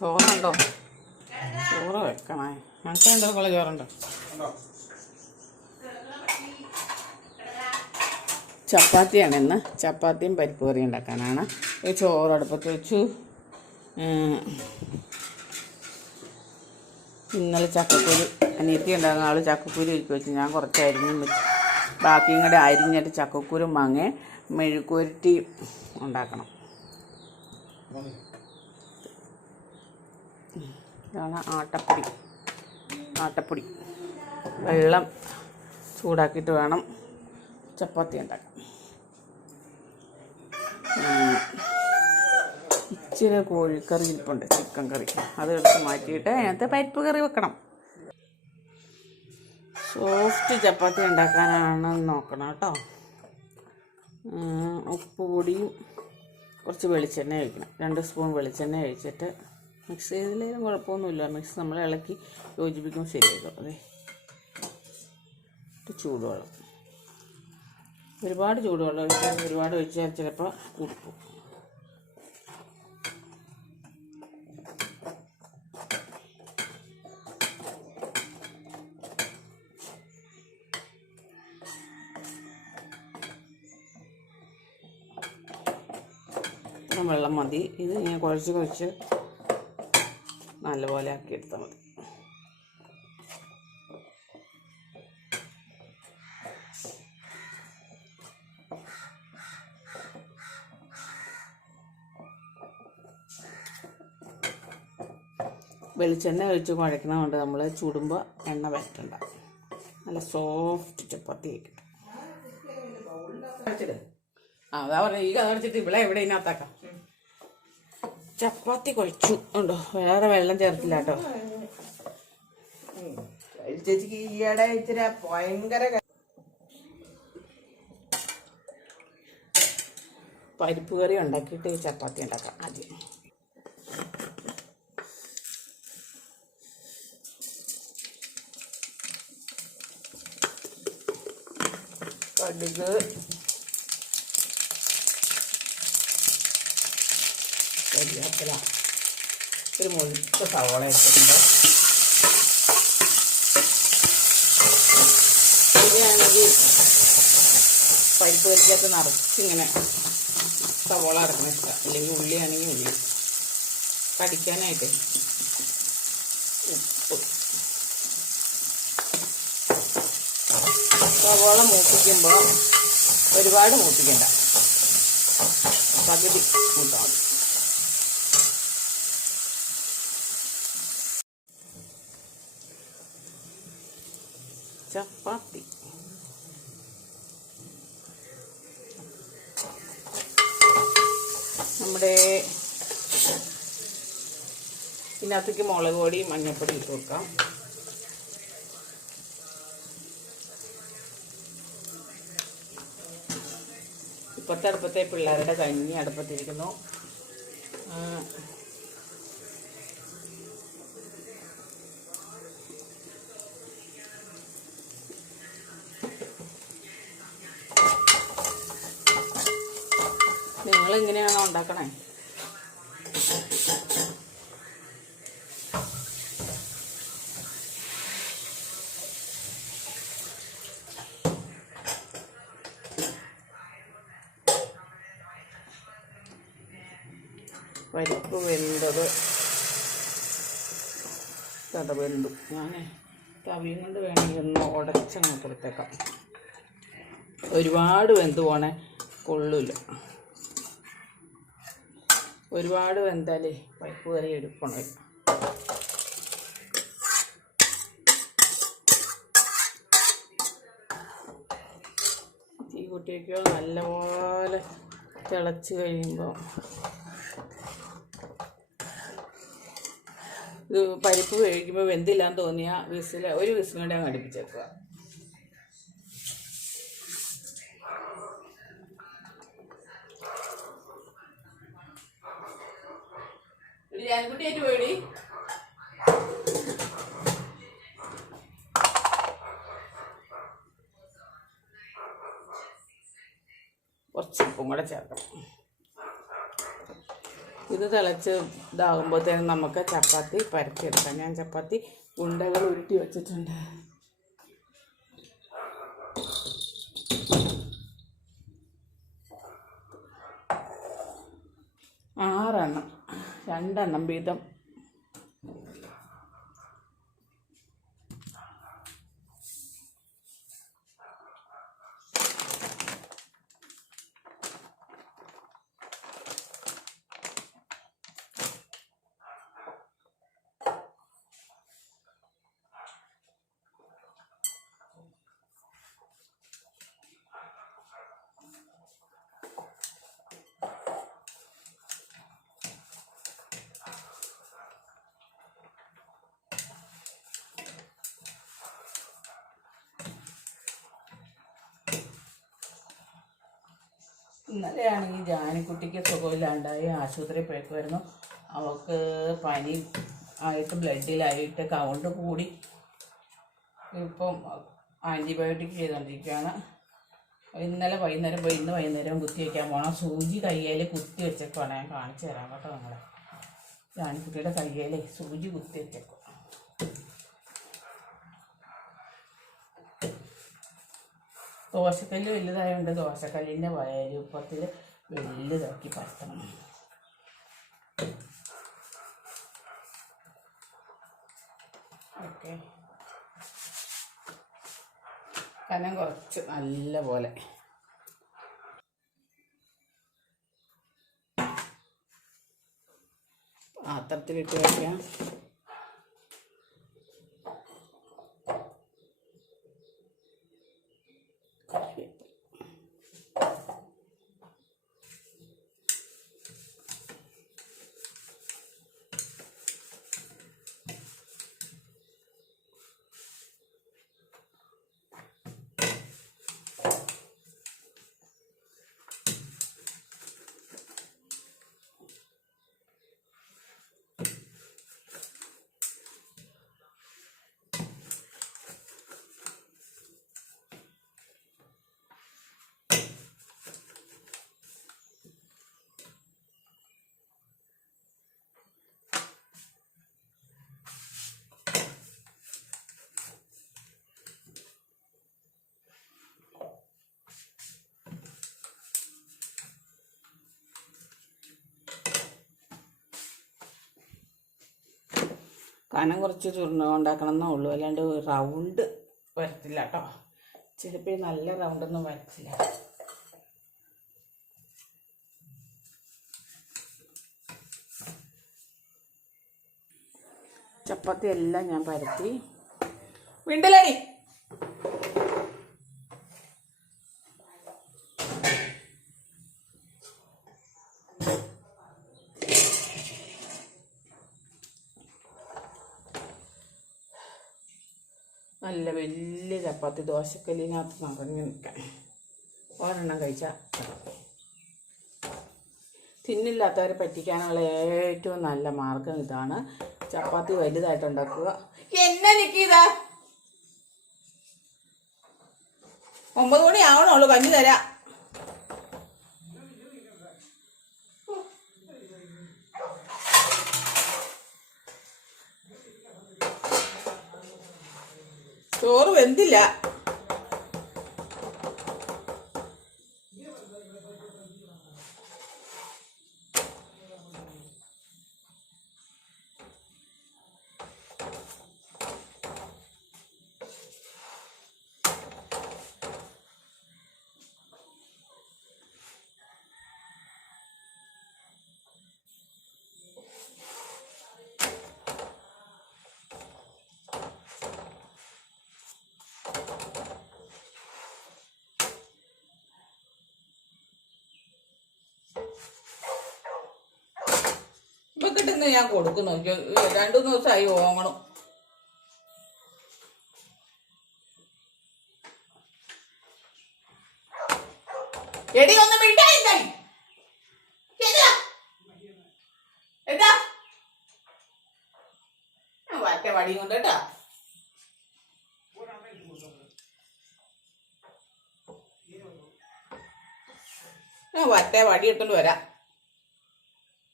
ചോറുണ്ടോ? ചോറ് വെക്കണേ. ഞങ്ങൾക്ക് പോലെ ചോറുണ്ടോ? ചപ്പാത്തിയാണ് ഇന്ന്. ചപ്പാത്തിയും പരിപ്പ് കറിയും ഉണ്ടാക്കാനാണ്. ഈ ചോറ് അടുപ്പത്ത് വെച്ചു. ഇന്നലെ ചക്കക്കുരു അനിയത്തി ഉണ്ടാകുന്ന ആൾ ചക്കക്കുരു ഒരുക്കി വെച്ചു. ഞാൻ കുറച്ച് അരിഞ്ഞും വെച്ചു. ബാക്കിയും കൂടെ അരിഞ്ഞിട്ട് ചക്കക്കുരു മാങ്ങ മെഴുക്കുരുട്ടി ഉണ്ടാക്കണം. ഇതാണ് ആട്ടപ്പൊടി. ആട്ടപ്പൊടി. വെള്ളം ചൂടാക്കിയിട്ട് വേണം ചപ്പാത്തി ഉണ്ടാക്കാൻ. ഇച്ചിരി കോഴിക്കറി ഇരിപ്പുണ്ട് ചിക്കൻ കറി. അത് എടുത്ത് മാറ്റിയിട്ട് അതിനകത്ത് പരിപ്പ് കറി വെക്കണം. സോഫ്റ്റ് ചപ്പാത്തി ഉണ്ടാക്കാനാണ് നോക്കണം കേട്ടോ. ഉപ്പ് പൊടിയും കുറച്ച് വെളിച്ചെണ്ണ ഒഴിക്കണം. രണ്ട് സ്പൂൺ വെളിച്ചെണ്ണ ഒഴിച്ചിട്ട് മിക്സ് ചെയ്തില്ലെങ്കിലും കുഴപ്പമൊന്നുമില്ല. മിക്സ് നമ്മൾ ഇളക്കി യോജിപ്പിക്കും ശരിയാക്കും. അതെ. ചൂടുവെള്ളം. ഒരുപാട് ചൂടുവെള്ളം ഒഴിച്ചാൽ ഒരുപാട് ഒഴിച്ചാൽ ചിലപ്പോൾ ഇത്രയും വെള്ളം മതി. ഇത് ഇങ്ങനെ കുഴച്ച് കുഴച്ച് നല്ലപോലെ ആക്കി എടുത്താൽ മതി. വെളിച്ചെണ്ണ ഒഴിച്ച് കുഴക്കുന്നതുകൊണ്ട് നമ്മൾ ചുടുമ്പോൾ എണ്ണ വരട്ടണ്ട. നല്ല സോഫ്റ്റ് ചപ്പാത്തി ആ അതാ പറഞ്ഞ ഈ കഥ അടച്ചിട്ട് ഇവിടെ എവിടെ ഇതിനകത്താക്കാം? ചപ്പാത്തി കുഴച്ചു. ഉണ്ടോ? വേറെ വെള്ളം ചേർത്തില്ല കേട്ടോ. ചേച്ചിക്ക് ഈയിടെ ഇച്ചിരി ഭയങ്കര പരിപ്പ് കറി ഉണ്ടാക്കിയിട്ട് ഈ ചപ്പാത്തി ഉണ്ടാക്കാം ആദ്യം. കടുക് കരിയാപ്പില. ഒരു മുഴുത്ത സവോള ഇട്ടിട്ടുണ്ട്. ഇതാണെങ്കിൽ പരിപ്പ് കറിക്കകത്ത് നിറച്ചിങ്ങനെ സവോള അടക്കണം ഇഷ്ടം. അല്ലെങ്കിൽ ഉള്ളിയാണെങ്കിൽ ഉള്ളി. കടിക്കാനായിട്ട് ഉപ്പ്. സവോള മൂപ്പിക്കുമ്പോൾ ഒരുപാട് മൂപ്പിക്കണ്ട. പകുതി മൂത്താൽ ചപ്പാത്തി. നമ്മുടെ ഇതിനകത്തേക്ക് മുളക് പൊടി മഞ്ഞൾപ്പൊടി ഇട്ട് വെക്കാം ഇപ്പോഴത്തെ അടുപ്പത്തെ പിള്ളേരുടെ കഞ്ഞി അടുപ്പത്തിരിക്കുന്നു ആ, നിങ്ങൾ ഇങ്ങനെയാണോ ഉണ്ടാക്കണേ? പരിപ്പ് വെന്തത്. കഥ വെന്തു. ഞാൻ തവിയും കൊണ്ട് വേണമെങ്കിൽ ഒന്ന് ഉടച്ചങ്ങ് കൊടുത്തേക്കാം ഒരുപാട് വെന്ത് പോണേ കൊള്ളില്ല. ഒരുപാട് വെന്താലേ പരിപ്പ് കറി എടുക്കണം. തീ കുട്ടിയൊക്കെ നല്ലപോലെ തിളച്ച് കഴിയുമ്പോൾ പരിപ്പ് വേവിക്കുമ്പോൾ വെന്തില്ലാന്ന് തോന്നിയാൽ വിസിൽ ഒരു വിസിലൂടെ അങ്ങ് അടുപ്പിച്ചേക്കുക ഒരു ജാൻകുട്ടിയായിട്ട് പോയി കുറച്ച് ഉപ്പും കൂടെ ചേർക്കാം ഇത് തിളച്ച് ഇതാകുമ്പോഴത്തേനും നമുക്ക് ചപ്പാത്തി പരത്തിയെടുക്കാം. ഞാൻ ചപ്പാത്തി ഉണ്ടകൾ ഉരുട്ടി വെച്ചിട്ടുണ്ട്. கண்ட நம்பிதம். ഇന്നലെയാണെങ്കിൽ ജാനിക്കുട്ടിക്ക് സുഖമില്ലാണ്ടായി ആശുപത്രിയിൽ പോയേക്കുമായിരുന്നു അവൾക്ക് പനി ആയിട്ട് ബ്ലഡിലായിട്ട് കൗണ്ട് കൂടി. ഇപ്പം ആന്റിബയോട്ടിക് ചെയ്തുകൊണ്ടിരിക്കുകയാണ് ഇന്നലെ വൈകുന്നേരം പോയി ഇന്ന് വൈകുന്നേരം കുത്തി വയ്ക്കാൻ പോകണം സൂചി കയ്യിൽ കുത്തി വെച്ചേക്കുവാണ്. ഞാൻ കാണിച്ചു തരാം കേട്ടോ നിങ്ങളെ. ജാനിക്കുട്ടിയുടെ കയ്യിൽ സൂചി കുത്തി വെച്ചേക്കും ദോശക്കല്ല് വലുതായതുകൊണ്ട് ദോശക്കല്ലിന്റെ വയലുപ്പത്തിൽ വലുതാക്കി പരത്തണം. ഓക്കെ. കനം കുറച്ച് നല്ല പോലെ പാത്രത്തിലിട്ട് വയ്ക്കാം കനം കുറച്ച് ചുരുണ്ട ഉണ്ടാക്കണം എന്നേ ഉള്ളൂ. അല്ലാണ്ട് റൗണ്ട് വരത്തില്ല കേട്ടോ ചിലപ്പോൾ നല്ല റൗണ്ടൊന്നും വരത്തില്ല. ചപ്പാത്തി എല്ലാം ഞാൻ പരത്തി. വിണ്ടലടി. നല്ല വലിയ ചപ്പാത്തി ദോശക്കല്ലിനകത്ത് നിറഞ്ഞു നിൽക്കാൻ. ഒരെണ്ണം കഴിച്ചാൽ തിന്നില്ലാത്തവരെ പറ്റിക്കാനുള്ള ഏറ്റവും നല്ല മാർഗം ഇതാണ് ചപ്പാത്തി വലുതായിട്ട് ഉണ്ടാക്കുക. എന്നെ നിൽക്കിയതാ ഒമ്പത് മണി ആവണുള്ളൂ കഞ്ഞി തരാം. ചോറ് വെന്തില്ല. ഇപ്പൊ ഞാൻ കൊടുക്കുന്നു. രണ്ടു ദിവസമായി ഓങ്ങണം എടി ഒന്ന് മിണ്ടായി എന്താ വറ്റ വടി കൊണ്ട് കേട്ടാ. വറ്റ വടി ഇട്ടോണ്ട് വരാം.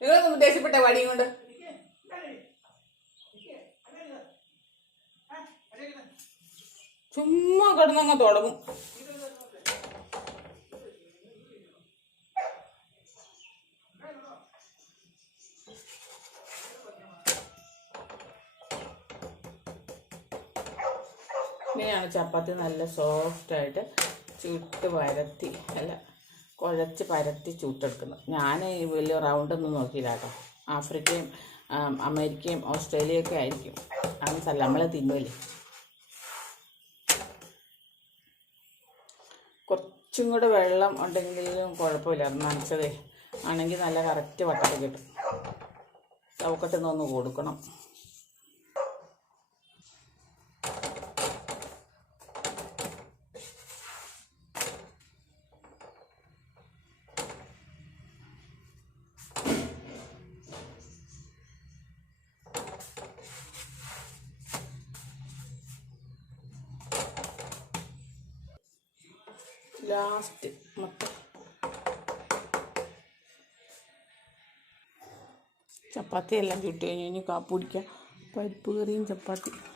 നിങ്ങൾ ദേഷ്യപ്പെട്ട വടിയും കൊണ്ട്. ചുമ്മാ കിടന്നങ്ങ് തുടങ്ങും. ഇങ്ങനെയാണ് ചപ്പാത്തി നല്ല സോഫ്റ്റായിട്ട് ചുട്ട് വരത്തി അല്ല? കുഴച്ച് പരത്തി ചൂട്ടെടുക്കുന്നത് ഞാൻ വലിയ റൗണ്ടൊന്നും നോക്കിയില്ല കേട്ടോ. ആഫ്രിക്കയും അമേരിക്കയും ഓസ്ട്രേലിയയൊക്കെ ആയിരിക്കും. അതൊന്നല്ല നമ്മൾ തിന്നുമല്ലേ കുറച്ചും കൂടെ വെള്ളം ഉണ്ടെങ്കിലും കുഴപ്പമില്ല. നനച്ചതേ. ആണെങ്കിൽ നല്ല കറക്റ്റ് വട്ടത്തിൽ കിട്ടും. ചവക്കട്ടിൽ നിന്നൊന്ന് കൊടുക്കണം. ലാസ്റ്റ് മൊത്തം. ചപ്പാത്തി എല്ലാം ചുട്ട് കഴിഞ്ഞ് കഴിഞ്ഞ് കാപ്പ് കുടിക്കാം. പരിപ്പ് കറിയും ചപ്പാത്തി.